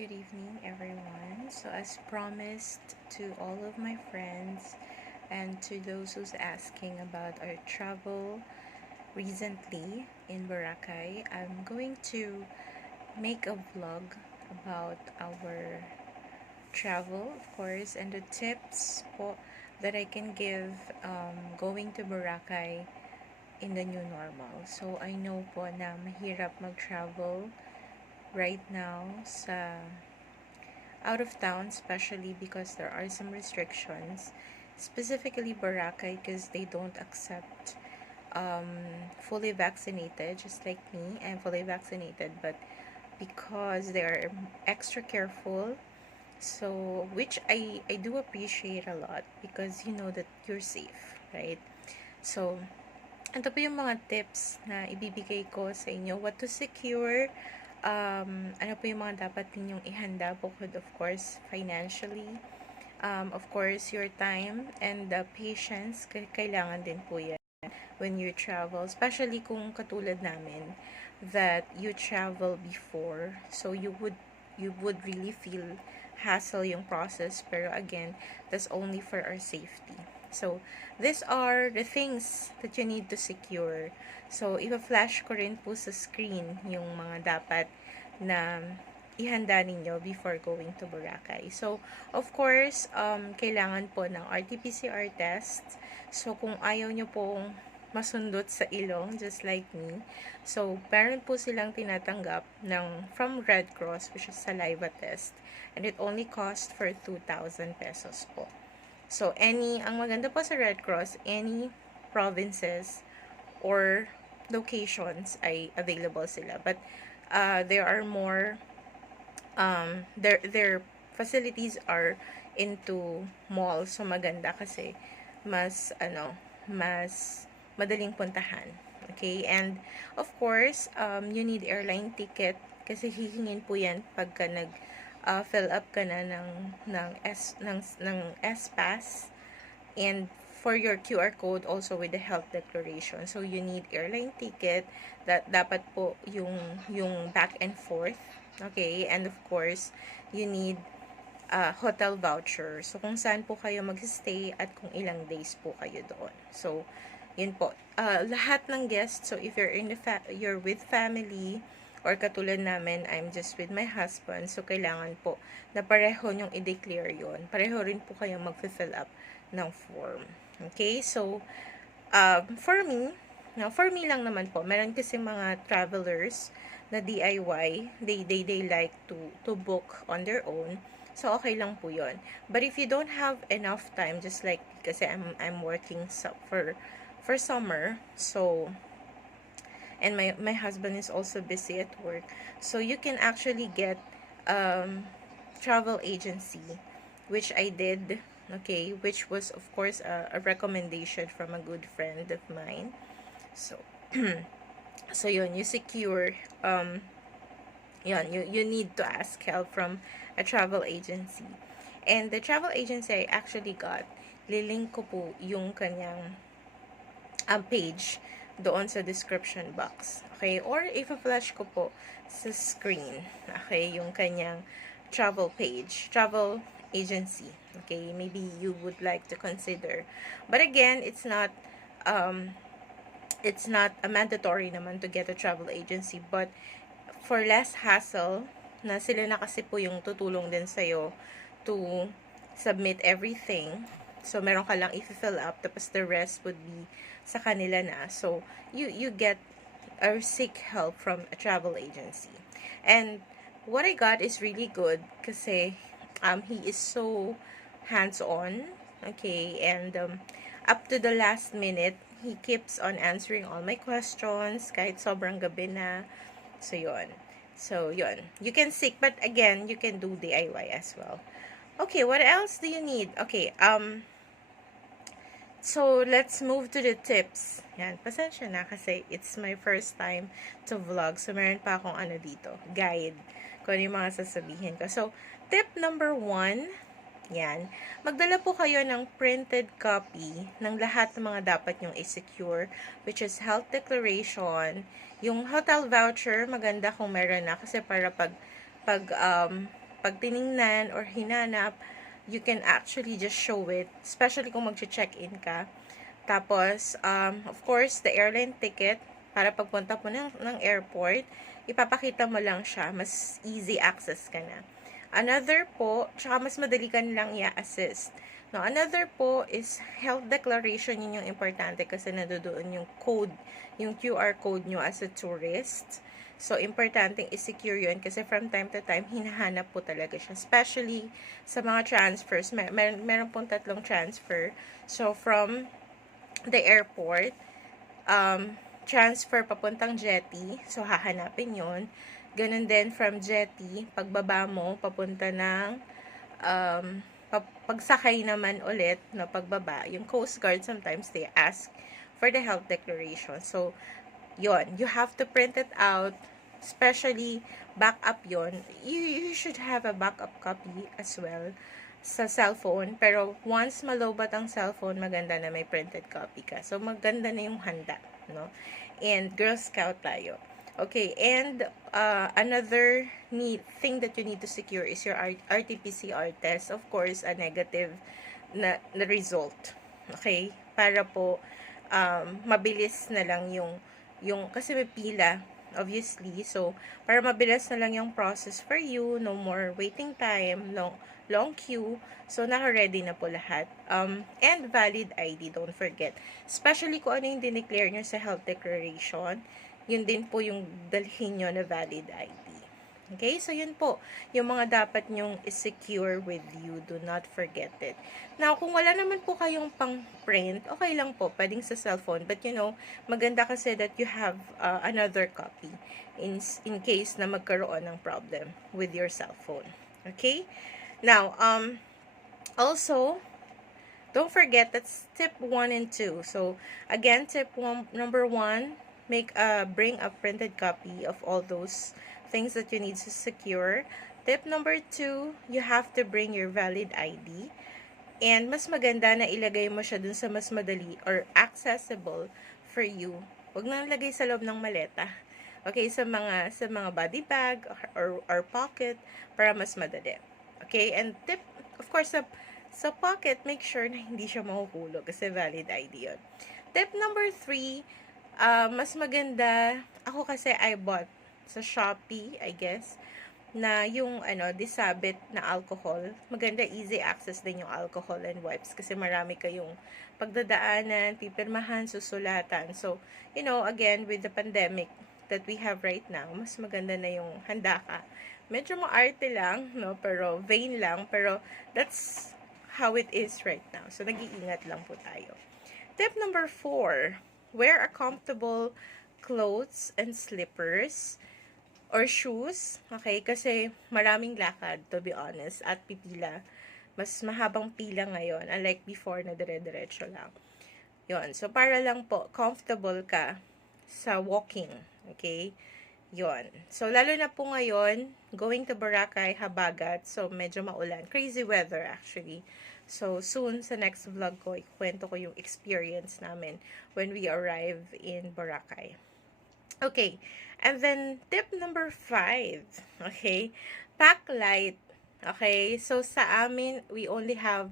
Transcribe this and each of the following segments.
Good evening, everyone. So, as promised to all of my friends and to those who's asking about our travel recently in Boracay, I'm going to make a vlog about our travel, of course, and the tips that I can give going to Boracay in the new normal. So, I know po na mahirap mag-travel right now sa out of town, especially because there are some restrictions, specifically Boracay, because they don't accept fully vaccinated, just like me. I'm fully vaccinated, but because they are extra careful, so which I do appreciate a lot, because you know that you're safe, right? So ito po yung mga tips na ibibigay ko sa inyo, what to secure, ano po yung mga dapat ninyong ihanda, bukod of course financially, of course your time and the patience, kailangan din po yan when you travel, especially kung katulad namin that you travel before, so you would really feel hassle yung process, pero again, that's only for our safety. So, these are the things that you need to secure. So, ipa-flash ko rin po sa screen yung mga dapat na ihanda ninyo before going to Boracay. So, of course, kailangan po ng RT-PCR test. So, kung ayaw nyo pong masundot sa ilong, just like me, so, meron po silang tinatanggap from Red Cross, which is SALIVA test. And it only cost for 2,000 pesos po. So, ang maganda po sa Red Cross, any provinces or locations ay available sila. But, there are more, their facilities are into malls. So, maganda kasi mas madaling puntahan. Okay? And, of course, you need airline ticket kasi hihingin po yan pagka fill up ka na ng S-Pass, and for your QR code also with the health declaration. So you need airline ticket, that dapat po yung back and forth, okay? And of course, you need hotel voucher. So kung saan po kayo mag-stay at kung ilang days po kayo doon. So yun po. Lahat ng guests, so if you're with family, or katulad namin, I'm just with my husband, so kailangan po na pareho nyong i-declare yun. Pareho rin po kayong mag-fill up ng form. Okay? So, for me lang naman po, meron kasi mga travelers na DIY, they like to book on their own. So, okay lang po yun. But if you don't have enough time, just like, kasi I'm working for summer, so, and my husband is also busy at work, so you can actually get travel agency, which I did, okay, which was of course a recommendation from a good friend of mine. So so yun, you secure you need to ask help from a travel agency. And the travel agency I actually got, lilink ko po yung kanyang page doon sa description box. Okay? Or if-flash ko po sa screen. Okay? Yung kanyang travel page. Travel agency. Okay? Maybe you would like to consider. But again, it's not a mandatory naman to get a travel agency. But for less hassle, na sila na kasi po yung tutulong din sa'yo to submit everything. So, meron ka lang i-fill up, tapos the rest would be sa kanila na. So, you get or seek help from a travel agency. And what I got is really good kasi he is so hands-on, okay, and up to the last minute, he keeps on answering all my questions kahit sobrang gabi na. So, yun. You can seek, but again, you can do DIY as well. Okay, what else do you need? Okay, so, let's move to the tips. Yan, pasensya na kasi it's my first time to vlog. So, meron pa akong dito, guide, kung ano yung mga sasabihin ko. So, tip number 1, yan, magdala po kayo ng printed copy ng lahat ng mga dapat nyong i-secure, which is health declaration, yung hotel voucher, maganda kung meron na, kasi para pag pag tiningnan or hinanap, you can actually just show it, especially kung mag-check-in ka. Tapos, of course, the airline ticket, para pagpunta po ng airport, ipapakita mo lang siya, mas easy access ka na. Another po, tsaka mas madali ka nilang i-assist. Now, another po is health declaration. Yun yung importante kasi nandoon yung code, yung QR code nyo as a tourist. So, importante i-secure yun kasi from time to time, hinahanap po talaga siya. Especially sa mga transfers. Meron pong 3 transfer. So, from the airport, transfer papuntang jetty. So, hahanapin yun. Ganun din from jetty, pagbaba mo, papunta ng pagsakay naman ulit na pagbaba, yung Coast Guard sometimes they ask for the health declaration. So, yon, you have to print it out, especially backup yon. You should have a backup copy as well sa cellphone. Pero once malobat ang cellphone, maganda na may printed copy ka. So, maganda na yung handa, no? And Girl Scout tayo. Okay, and another thing that you need to secure is your RT-PCR test. Of course, a negative na result. Okay? Para po mabilis na lang yung kasi may pila, obviously. So, para mabilis na lang yung process for you, no more waiting time, long queue. So, naka-ready na po lahat. And valid ID, don't forget. Especially kung ano yung dineclare nyo sa health declaration, yun din po yung dalhin nyo na valid ID. Okay? So, yun po. Yung mga dapat nyong secure with you. Do not forget it. Now, kung wala naman po kayong pang-print, okay lang po. Pwedeng sa cellphone. But, you know, maganda kasi that you have another copy in case na magkaroon ng problem with your cellphone. Okay? Now, also, don't forget that's tip 1 and 2. So, again, number 1, bring a printed copy of all those things that you need to secure. Tip number 2, you have to bring your valid ID. And mas maganda na ilagay mo siya dun sa mas madali or accessible for you. Huwag na ilagay sa loob ng maleta. Okay, sa mga body bag or pocket para mas madali. Okay, and tip, of course, sa pocket, make sure na hindi siya mahuhulog kasi valid ID yun. Tip number 3, mas maganda, ako kasi I bought sa Shopee, I guess, na yung disabit na alcohol. Maganda, easy access din yung alcohol and wipes kasi marami kayong pagdadaanan, pipirmahan, susulatan. So, you know, again, with the pandemic that we have right now, mas maganda na yung handa ka. Medyo maarte lang, no? Pero vain lang, pero that's how it is right now. So, nag-iingat lang po tayo. Tip number 4, wear a comfortable clothes and slippers or shoes. Okay? Kasi maraming lakad, to be honest, at pipila. Mas mahabang pila ngayon, unlike before na dire-diretso lang. Yon. So, para lang po, comfortable ka sa walking. Okay? Yon. So, lalo na po ngayon, going to Boracay, habagat. So, medyo maulan. Crazy weather, actually. So, soon, sa next vlog ko, ikwento ko yung experience namin when we arrive in Boracay. Okay. And then, tip number 5. Okay. Pack light. Okay. So, sa amin, we only have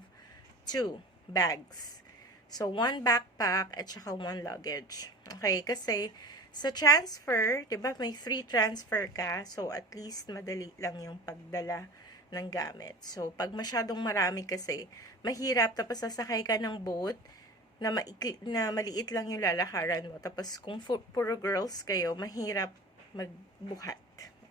2 bags. So, 1 backpack at saka 1 luggage. Okay. Kasi, sa transfer, diba, may 3 transfer ka. So, at least, madali lang yung pagdala ng gamit. So, pag masyadong marami kasi, mahirap, tapos sasakay ka ng boat, na maliit lang yung lalakaran mo. Tapos, kung puro girls kayo, mahirap magbuhat.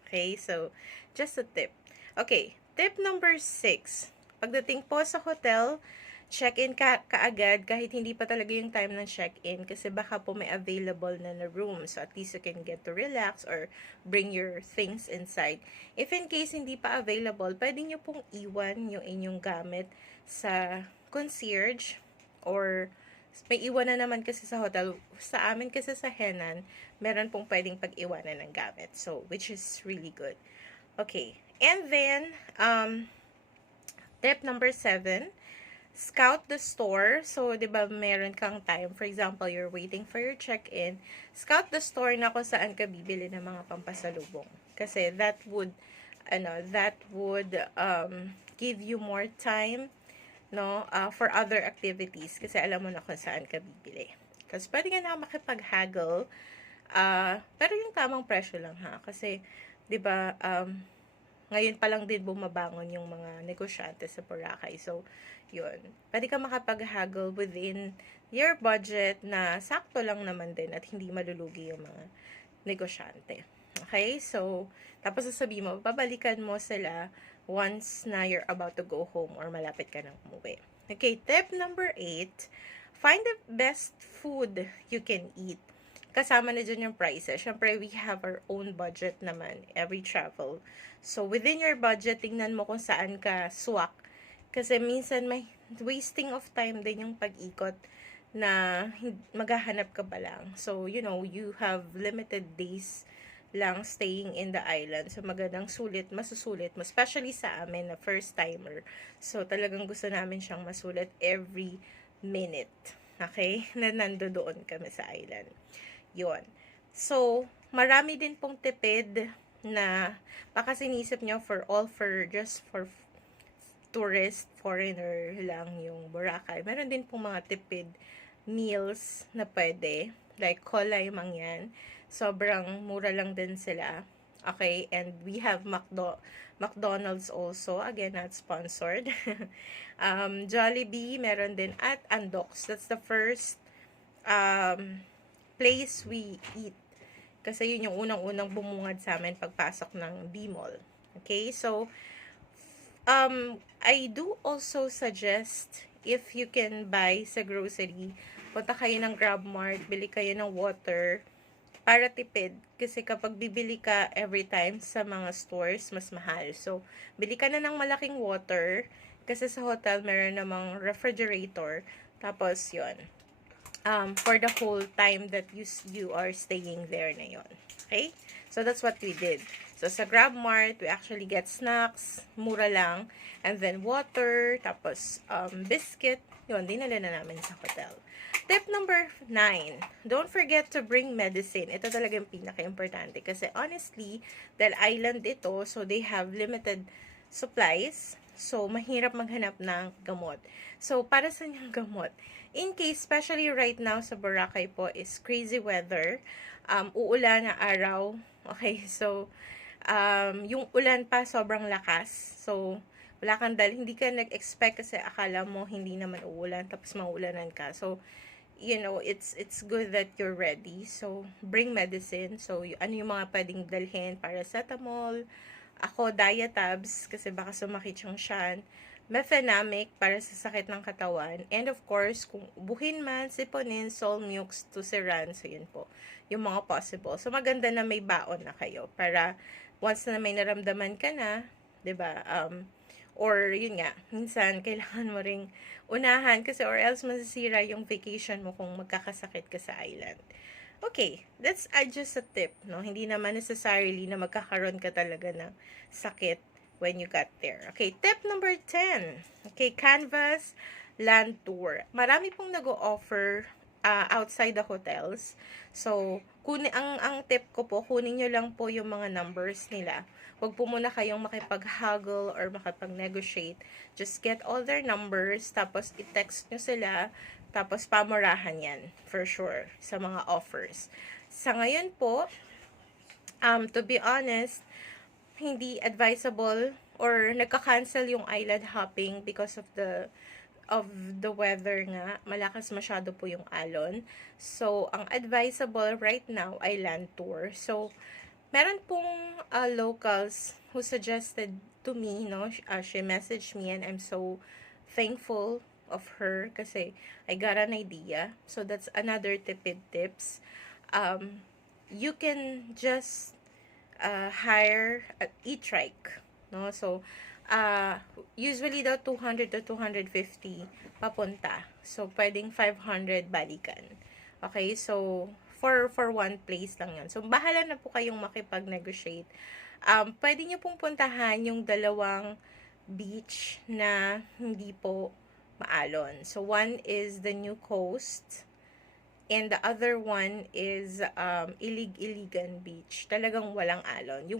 Okay? So, just a tip. Okay. Tip number 6. Pagdating po sa hotel, check-in kaagad kahit hindi pa talaga yung time ng check-in kasi baka po may available na room. So, at least you can get to relax or bring your things inside. If in case hindi pa available, pwede nyo pong iwan yung inyong gamit sa concierge or may iwan na naman kasi sa hotel. Sa amin kasi sa Hennan, meron pong pwedeng pag-iwanan ng gamit. So, which is really good. Okay. And then, tip number 7, scout the store. So, di ba, meron kang time. For example, you're waiting for your check-in. Scout the store na kung saan ka bibili ng mga pampasalubong. Kasi that would that would give you more time, no, for other activities, kasi alam mo na kung saan ka bibili. Kasi pwede ka na makipag-haggle, pero yung tamang presyo lang, ha, kasi 'di ba, ngayon pa lang din bumabangon yung mga negosyante sa Boracay. So, yun. Pwede ka makapag-haggle within your budget na sakto lang naman din at hindi malulugi yung mga negosyante. Okay? So, tapos sasabihin mo, babalikan mo sila once na you're about to go home or malapit ka nang umuwi. Okay, tip number 8, find the best food you can eat. Kasama na dyan yung prices. Siyempre, we have our own budget naman every travel. So, within your budget, tingnan mo kung saan ka swak. Kasi minsan may wasting of time din yung pag-ikot na maghahanap ka pa lang. So, you know, you have limited days lang staying in the island. So, magandang sulit, masusulit mo. Especially sa amin na first timer. So, talagang gusto namin siyang masulit every minute. Okay? Na nandoon kami sa island. Yun. So, marami din pong tipid na baka sinisip nyo just for tourist, foreigner lang yung Boracay. Meron din pong mga tipid meals na pwede. Like, kolay mang yan. Sobrang mura lang din sila. Okay? And we have McDonald's also. Again, not sponsored. Jollibee, meron din. At Andox. That's the first place we eat. Kasi yun yung unang-unang bumungad sa amin pagpasok ng B-Mall. Okay? So, I do also suggest, if you can buy sa grocery, punta kayo ng GrabMart, bili kayo ng water, para tipid. Kasi kapag bibili ka every time sa mga stores, mas mahal. So, bili ka na ng malaking water, kasi sa hotel, meron namang refrigerator. Tapos, yun. For the whole time that you are staying there na yun. Okay? So, that's what we did. So, sa GrabMart, we actually get snacks, mura lang, and then water, tapos biscuit, yun, dinala na namin sa hotel. Tip number 9, don't forget to bring medicine. Ito talaga yung pinaka-importante kasi honestly, dahil island ito, so they have limited supplies, so mahirap maghanap ng gamot. So, para sa yung gamot, in case, especially right now sa Boracay po, is crazy weather, uulan na araw, okay, so, yung ulan pa sobrang lakas, so, wala kang hindi ka nag-expect kasi akala mo hindi naman uulan, tapos maulanan ka, so, you know, it's good that you're ready, so, bring medicine, so, ano yung mga pwedeng dalhin, paracetamol, ako, diatabs, kasi baka sumakit yung shan, mefenamic para sa sakit ng katawan. And of course, kung buhin man, siponin, Solmux, tusiran, so yun po, yung mga possible. So maganda na may baon na kayo para once na may naramdaman ka na, 'di ba? Or yun nga, minsan kailangan mo ring unahan kasi or else masisira yung vacation mo kung magkakasakit ka sa island. Okay, that's just a tip, no? Hindi naman necessarily na magkakaroon ka talaga ng sakit when you got there. Okay, tip number 10. Okay, canvas land tour. Marami pong nag-o-offer outside the hotels. So, ang tip ko po, kunin nyo lang po yung mga numbers nila. Huwag po muna kayong makipag-haggle or makipag-negotiate. Just get all their numbers, tapos i-text nyo sila, tapos pamurahan yan, for sure, sa mga offers. Sa ngayon po, to be honest, hindi advisable or nagka-cancel yung island hopping because of the weather nga. Malakas masyado po yung alon. So, ang advisable right now ay land tour. So, meron pong locals who suggested to me, no? She messaged me and I'm so thankful of her kasi I got an idea. So, that's another tipid tips. You can just hire at e-trike, no? So, usually daw 200 to 250 papunta. So, pwedeng 500 balikan. Okay, so, for one place lang yan. So, bahala na po kayong makipag-negotiate. Pwede nyo pong puntahan yung dalawang beach na hindi po maalon. So, one is the New Coast And the other one is ILIG-ILIGAN Beach. Talagang walang alon.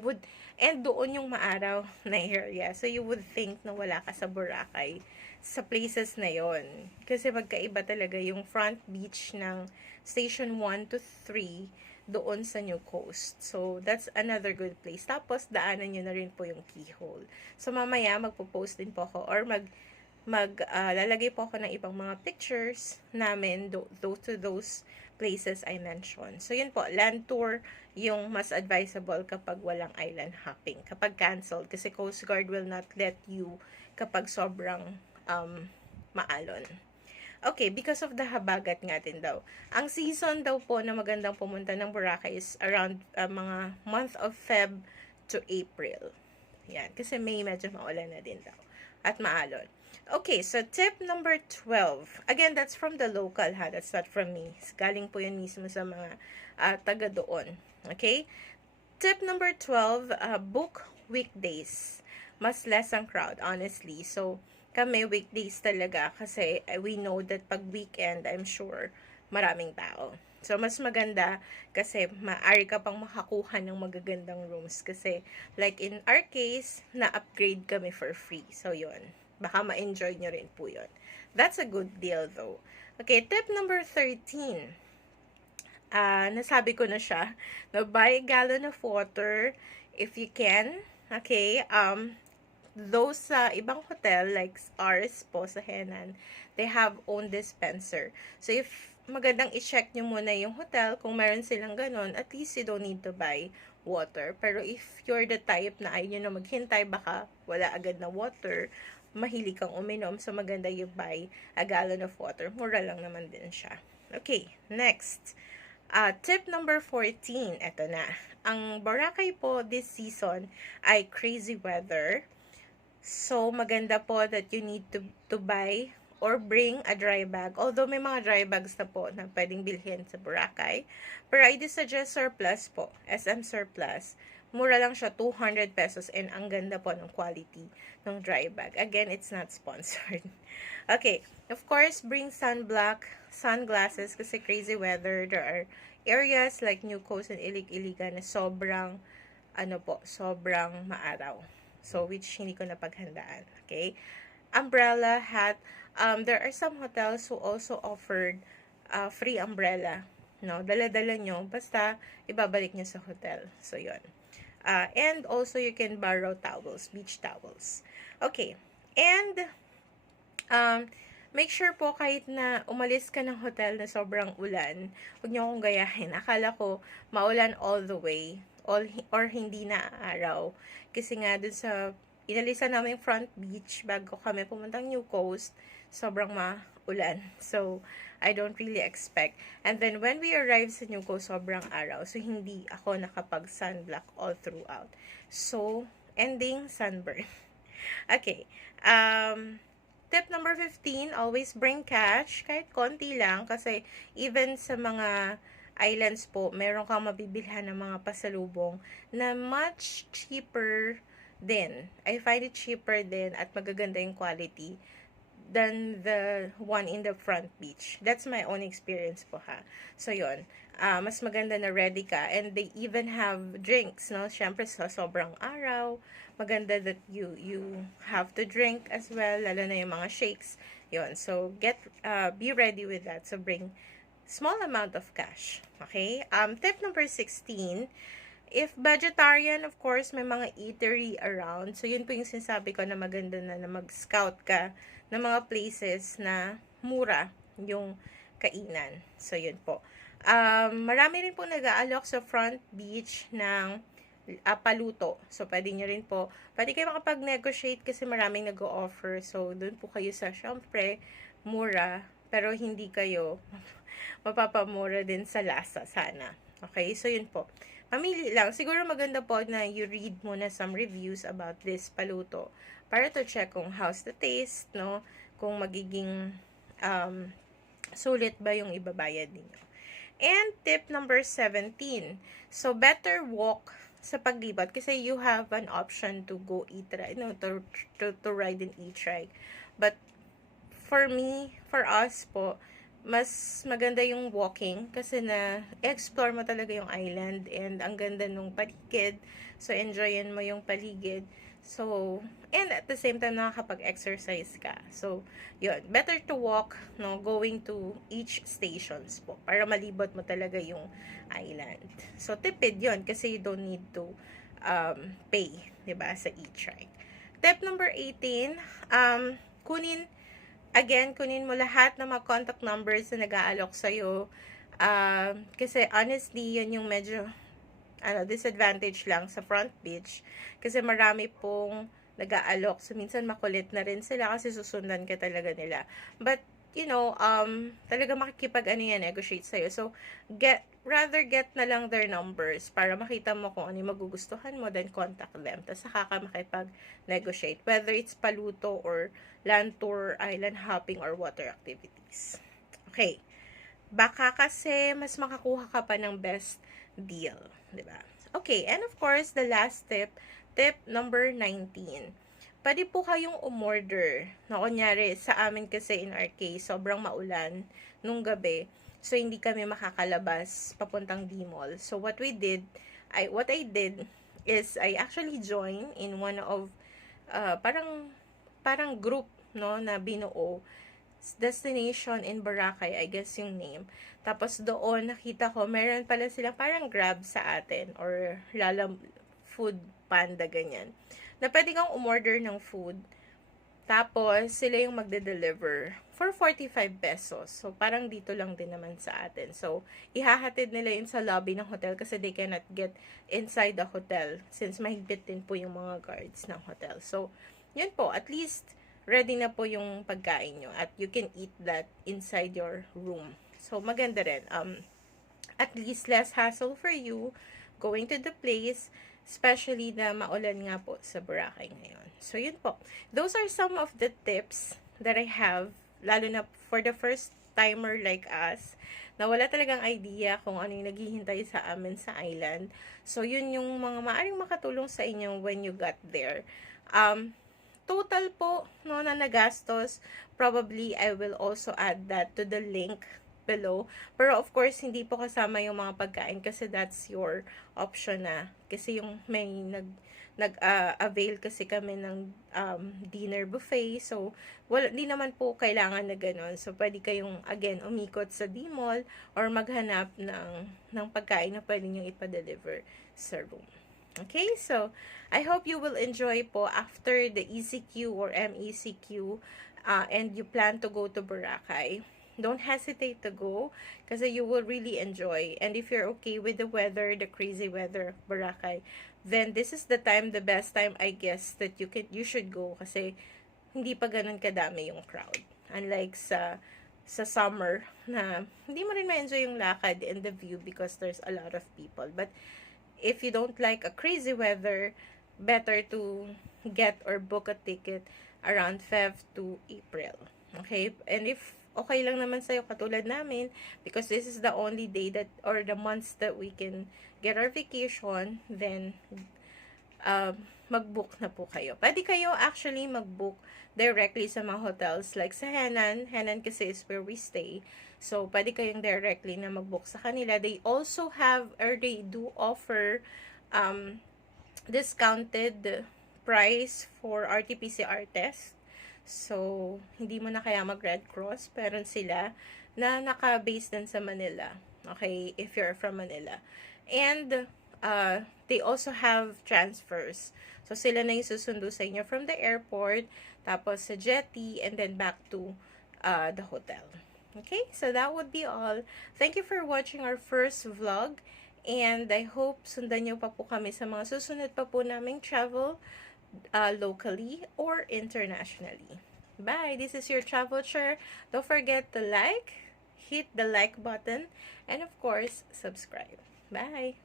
And doon yung maaraw na area. So you would think na wala ka sa Boracay sa places na yon. Kasi magkaiba talaga yung front beach ng Station 1 to 3 doon sa New Coast. So that's another good place. Tapos daanan nyo na rin po yung keyhole. So mamaya magpo-post din po ako or lalagay po ako ng ibang mga pictures namin to those places I mentioned. So, yun po, land tour yung mas advisable kapag walang island hopping. Kapag canceled, kasi Coast Guard will not let you kapag sobrang maalon. Okay, because of the habagat nga din daw. Ang season daw po na magandang pumunta ng Boracay is around mga month of Feb to April. Yan, kasi May medyo maulan na din daw. At maalon. Okay, so tip number 12. Again, that's from the local ha. That's not from me. Galing po yun mismo sa mga taga doon. Okay? Tip number 12, book weekdays. Mas less ang crowd, honestly. So, kami weekdays talaga kasi we know that pag weekend, I'm sure, maraming tao. So, mas maganda kasi maaari ka pang makakuha ng magagandang rooms. Kasi, like in our case, na-upgrade kami for free. So, yun. Baka ma-enjoy nyo rin po yun. That's a good deal though. Okay, tip number 13. Nasabi ko na siya. No, buy a gallon of water if you can. Okay, those ibang hotel like ours po sa Hennan, they have own dispenser. So if magandang i-check nyo muna yung hotel kung meron silang ganun, at least you don't need to buy water. Pero if you're the type na ayaw nyo na maghintay, baka wala agad na water, mahilig kang uminom, so maganda you buy a gallon of water. Mura lang naman din siya. Okay, next. Tip number 14, eto na. Ang Boracay po this season ay crazy weather. So, maganda po that you need to buy or bring a dry bag. Although may mga dry bags na po na pwedeng bilhin sa Boracay. Pero I suggest surplus po, SM surplus. Mura lang siya, 200 pesos, and ang ganda po ng quality ng dry bag. Again, it's not sponsored. Okay, of course, bring sunblock, sunglasses, kasi crazy weather. There are areas like New Coast and ILIG-ILIGAN na sobrang, sobrang maaraw. So, which hindi ko napaghandaan. Okay? Umbrella, hat. There are some hotels who also offered free umbrella. No, dala-dala nyo, basta ibabalik nyo sa hotel. So, yun. And also, you can borrow towels, beach towels. Okay. And, make sure po kahit na umalis ka ng hotel na sobrang ulan, huwag nyo akong gayahin. Akala ko, maulan all the way, or hindi na araw. Kasi nga, dun sa, inalisan namin front beach, bago kami pumuntang New Coast, sobrang maulan. So, I don't really expect. And then, when we arrived sa New Coast, sobrang araw. So, hindi ako nakapag-sunblock all throughout. So, ending sunburn. Okay. Tip number 15, always bring cash. Kahit konti lang. Kasi, even sa mga islands po, meron kang mabibilhan ng mga pasalubong na much cheaper din. I find it cheaper din at magaganda yung quality than the one in the front beach. That's my own experience po ha. So yun, mas maganda na ready ka, and they even have drinks, no? Syempre sa sobrang araw, maganda that you have to drink as well, lalo na yung mga shakes. Yun, so be ready with that. So bring small amount of cash. Okay? Tip number 16, if vegetarian, of course, may mga eatery around. So, yun po yung sinasabi ko na maganda na mag-scout ka ng mga places na mura yung kainan. So, yun po. Marami rin po nag-aalok sa front beach ng paluto. So, pwede kayo makapag-negotiate kasi maraming nag-o-offer. So, dun po kayo sa, syempre, mura, pero hindi kayo mapapamura din sa lasa sana. Okay? So, yun po. Mamili lang. Siguro maganda po na you read muna some reviews about this paluto para to check kung how's the taste, no? Kung magiging sulit ba yung ibabayad ninyo. And tip number 17. So, better walk sa paglibot kasi you have an option to go e-trike, no? To ride an e-trike. But, for us po, mas maganda yung walking kasi na explore mo talaga yung island and ang ganda nung paligid. So, enjoyin mo yung paligid. So, and at the same time, nakakapag-exercise ka. So, yun. Better to walk, no, going to each stations po para malibot mo talaga yung island. So, tipid yun kasi you don't need to pay, 'di ba, sa e-trike. Tip number 18, kunin mo lahat ng mga contact numbers na nag-aalok sa'yo. Kasi honestly, yun yung medyo disadvantage lang sa front beach. Kasi marami pong nag-aalok. So, minsan makulit na rin sila kasi susundan ka talaga nila. But, talaga negotiate sa'yo. So, rather get na lang their numbers para makita mo kung ano yung magugustuhan mo, then contact them. Tapos, saka ka makipag-negotiate. Whether it's paluto or land tour, island hopping, or water activities. Okay. Baka kasi mas makakuha ka pa ng best deal. Diba? Okay. And of course, the last tip number 19. Pwede po kayong umorder. Na kunyari, sa amin kasi in our case, sobrang maulan nung gabi. So, hindi kami makakalabas papuntang D-Mall. So, what I did is I actually joined in one of parang group, no, na binuo. Destination in Boracay, I guess yung name. Tapos doon nakita ko, meron pala silang parang Grab sa atin or Food Panda, ganyan. Na pwede kang umorder ng food. Tapos, sila yung magde-deliver for 45 pesos. So, parang dito lang din naman sa atin. So, ihahatid nila yun sa lobby ng hotel kasi they cannot get inside the hotel since mahigpit din po yung mga guards ng hotel. So, yun po. At least, ready na po yung pagkain nyo at you can eat that inside your room. So, maganda rin. At least less hassle for you going to the place, especially na maulan nga po sa Boracay ngayon. So, yun po. Those are some of the tips that I have, lalo na for the first timer like us, na wala talagang idea kung ano yung naghihintay sa amin sa island. So, yun yung mga maaring makatulong sa inyo when you got there. Total po, no, na nagastos, probably I will also add that to the link below. Pero of course, hindi po kasama yung mga pagkain kasi that's your option na. Kasi yung may nag-avail kasi kami ng dinner buffet. So, di naman po kailangan na ganun. So, pwede kayong, again, umikot sa D-Mall or maghanap ng pagkain na pwede nyo ipa-deliver sa room. Okay, so I hope you will enjoy po after the ECQ or MECQ and you plan to go to Boracay. Don't hesitate to go kasi you will really enjoy. And if you're okay with the weather, the crazy weather of Boracay, then this is the time, the best time I guess that you should go kasi hindi pa ganun kadami yung crowd. Unlike sa summer na hindi mo rin ma-enjoy yung lakad and the view because there's a lot of people. But if you don't like a crazy weather, better to get or book a ticket around Feb to April. Okay? And if okay lang naman sa'yo katulad namin, because this is the only day that, or the months that we can get our vacation, then mag-book na po kayo. Pwede kayo actually mag-book directly sa mga hotels like sa Hennan. Hennan kasi is where we stay. So, pwede kayong directly na mag-book sa kanila. They also have, or they do offer discounted price for RT-PCR test. So, hindi mo na kaya mag-Red Cross. Pero sila na naka-base din sa Manila. Okay? If you're from Manila. And, they also have transfers. So, sila na yung susundo sa inyo from the airport, tapos sa jetty, and then back to the hotel. Okay, so that would be all. Thank you for watching our first vlog. And I hope sundan nyo pa po kami sa mga susunod pa po naming travel locally or internationally. Bye! This is your travel chair. Don't forget to hit the like button, and of course, subscribe. Bye!